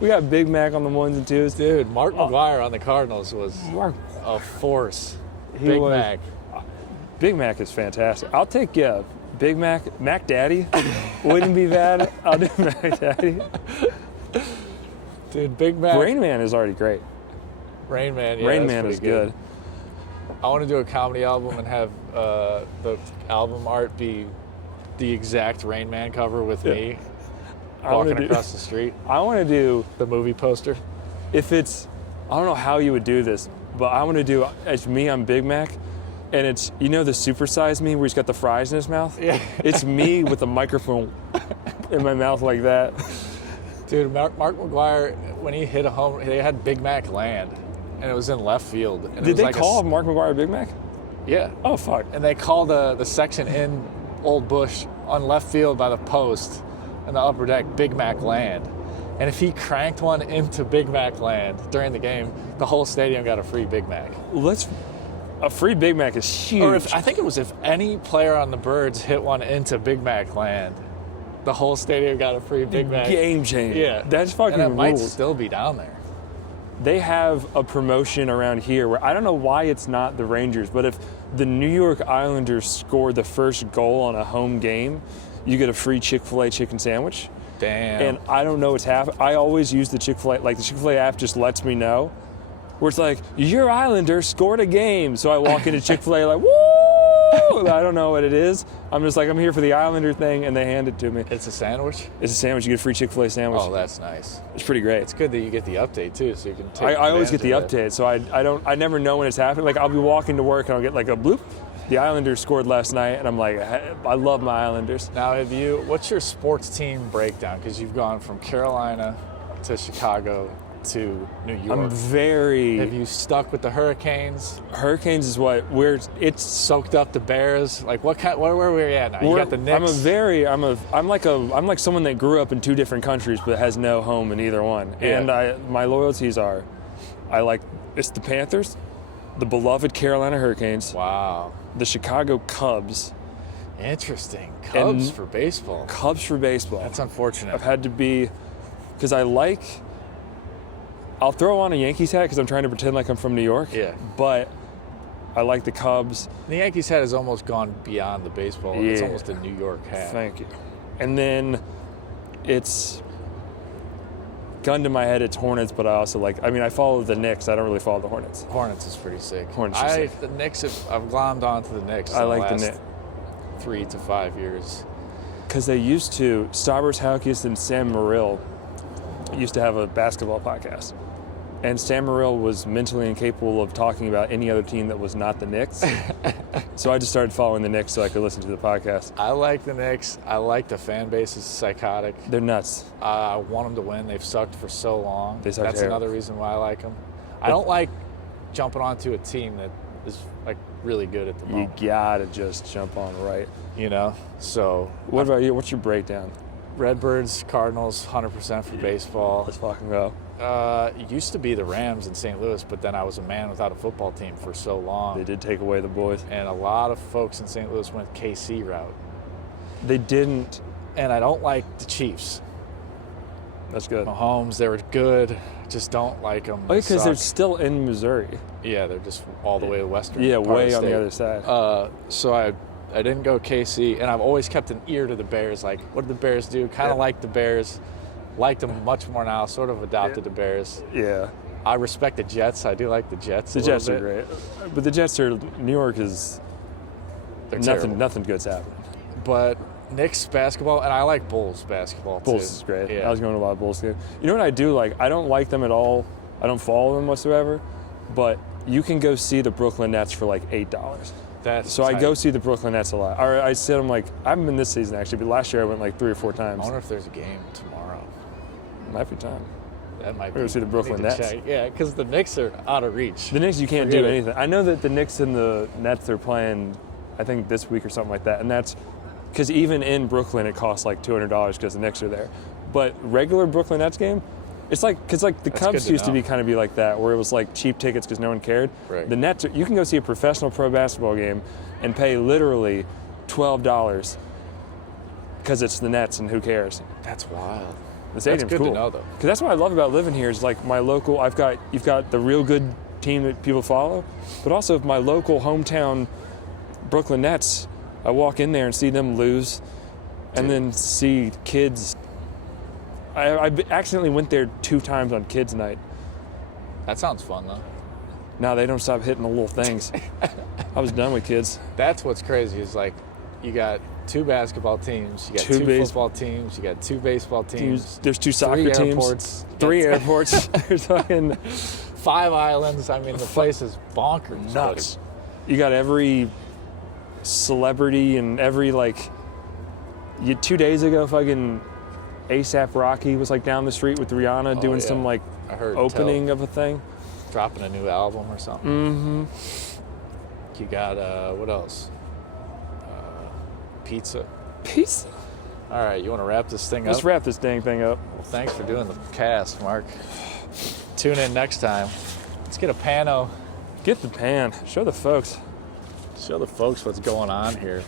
we got Big Mac on the ones and twos. Dude, Mark McGuire on the Cardinals was Mark a force. He Big was- Mac. Big Mac is fantastic. I'll take Big Mac. Mac Daddy wouldn't be bad. I'll do Mac Daddy. Dude, Big Mac. Rain Man is already great. Rain Man. Yeah, Rain that's Man pretty is good. I want to do a comedy album and have the album art be the exact Rain Man cover with me I wanna walking do- across the street. I want to do The movie poster. if it's I don't know how you would do this, but I want to do as me I'm Big Mac, and it's the supersize me where he's got the fries in his mouth. Yeah. It's me with a microphone in my mouth like that. Dude, Mark McGuire, when he hit a home, they had Big Mac land, and it was in left field. And it Did was they like call Mark McGuire Big Mac? Yeah. Oh fuck. And they called the section in Old Bush on left field by the post in the upper deck Big Mac land. And if he cranked one into Big Mac land during the game, the whole stadium got a free Big Mac. A free Big Mac is huge. Or I think it was if any player on the Birds hit one into Big Mac land, the whole stadium got a free Big Mac. Game changer. Yeah. That's fucking And it might rules. still be down there. They have a promotion around here where I don't know why it's not the Rangers, but if the New York Islanders score the first goal on a home game, you get a free Chick-fil-A chicken sandwich. Damn. And I don't know what's happening. I always use the Chick-fil-A, like the Chick-fil-A app just lets me know, where it's like, your Islander scored a game. So I walk into Chick-fil-A like, woo! I don't know what it is. I'm just like, I'm here for the Islander thing, and they hand it to me. It's a sandwich? It's a sandwich. You get a free Chick-fil-A sandwich. Oh, that's nice. It's pretty great. It's good that you get the update too, so you can take I always get the advantage of update, so I never know when it's happening. Like I'll be walking to work and I'll get like a bloop. The Islanders scored last night, and I'm like, I love my Islanders. it. Now, what's your sports team breakdown? Because you've gone from Carolina to Chicago to New York? I'm very. Have you stuck with the Hurricanes? Hurricanes is what it's Soaked up the Bears? Like what kind? Where are we at now? You got the Knicks. I'm like someone that grew up in two different countries but has no home in either one. Yeah. And my loyalties are, it's the Panthers, the beloved Carolina Hurricanes, Wow. the Chicago Cubs. Interesting. Cubs for baseball. Cubs for baseball. That's unfortunate. I've had to be, because I'll throw on a Yankees hat because I'm trying to pretend like I'm from New York. Yeah. But I like the Cubs. The Yankees hat has almost gone beyond the baseball. Yeah. It's almost a New York hat. Thank you. And then it's gun to my head, it's Hornets, but I also I follow the Knicks. I don't really follow the Hornets. Hornets is pretty sick. Hornets is sick. The Knicks, I've glommed onto the Knicks I like the last Knicks. 3 to 5 years. Because they used to, Stavros Halkias and Sam Morrill used to have a basketball podcast. And Sam Morrill was mentally incapable of talking about any other team that was not the Knicks. So I just started following the Knicks so I could listen to the podcast. I like the Knicks. I like the fan base is psychotic. They're nuts. I want them to win. They've sucked for so long. They suck That's terrible. another reason why I like them. I don't like jumping onto a team that is really good at the You moment. gotta just jump on right. So What about you? What's your breakdown? Redbirds, Cardinals, 100% for baseball. Let's fucking go. It used to be the Rams in St. Louis, but then I was a man without a football team for so long. They did take away the boys. And a lot of folks in St. Louis went KC route. They didn't. And I don't like the Chiefs. That's good. Mahomes, they were good. Just don't like them. Oh, because they're still in Missouri. Yeah, they're just all the way to western. Yeah, part way of on the state. other side. So I didn't go KC, and I've always kept an ear to the Bears. Like, what did the Bears do? Kind of like the Bears. Liked them much more now. Sort of adopted the Bears. Yeah. I respect the Jets. I do like the Jets. The Jets are great. But the Jets are, New York is, They're terrible. nothing good's happening. But Knicks basketball, and I like Bulls basketball too. Bulls is great. Yeah. I was going to a lot of Bulls games. You know what I do like? I don't like them at all. I don't follow them whatsoever. But you can go see the Brooklyn Nets for like $8. That's I tight. go see the Brooklyn Nets a lot. Or I sit them I haven't been this season actually, but last year I went like 3 or 4 times. I wonder if there's a game tomorrow. Might be time. That might We're be. gonna see the Brooklyn Need to Nets. check. Yeah, because the Knicks are out of reach. The Knicks, you can't Forget do it. anything. I know that the Knicks and the Nets are playing, I think this week or something like that, and that's because even in Brooklyn it costs like $200 because the Knicks are there. But regular Brooklyn Nets game, it's like because the That's Cubs good to used to know. be like that, where it was like cheap tickets because no one cared. Right. The Nets, you can go see a professional pro basketball game and pay literally $12 because it's the Nets and who cares? That's wild. The stadium's good to cool. know, though. Because that's what I love about living here is like my local. You've got the real good team that people follow, but also my local hometown Brooklyn Nets. I walk in there and see them lose, and then see kids. I accidentally went there 2 times on kids' night. That sounds fun though. Now they don't stop hitting the little things. I was done with kids. That's what's crazy is like you got 2 basketball teams, you got 2 football teams, you got 2 baseball teams. There's 2 soccer 3 teams. airports. 3 airports. There's fucking 5 islands. I mean, the place is bonkers. nuts. You got every celebrity and every 2 days ago, fucking ASAP Rocky was down the street with Rihanna doing yeah. some I heard opening of a thing. dropping a new album or something. You got what else? Pizza. Peace. All right, you want to wrap this thing Let's up? wrap this dang thing up. Well, thanks for doing the cast, Mark. Tune in next time. Let's get a pano. Get the pan. Show the folks. Show the folks what's going on here.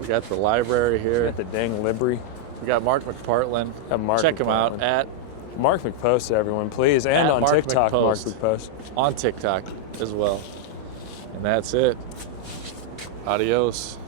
We got the library here. Get the dang library. We got Mark McPartland. Mark Check him out McPartland. at Mark McPost, everyone, please. And At on Mark TikTok, Mark McPost. McPost. on TikTok as well. And that's it. Adios.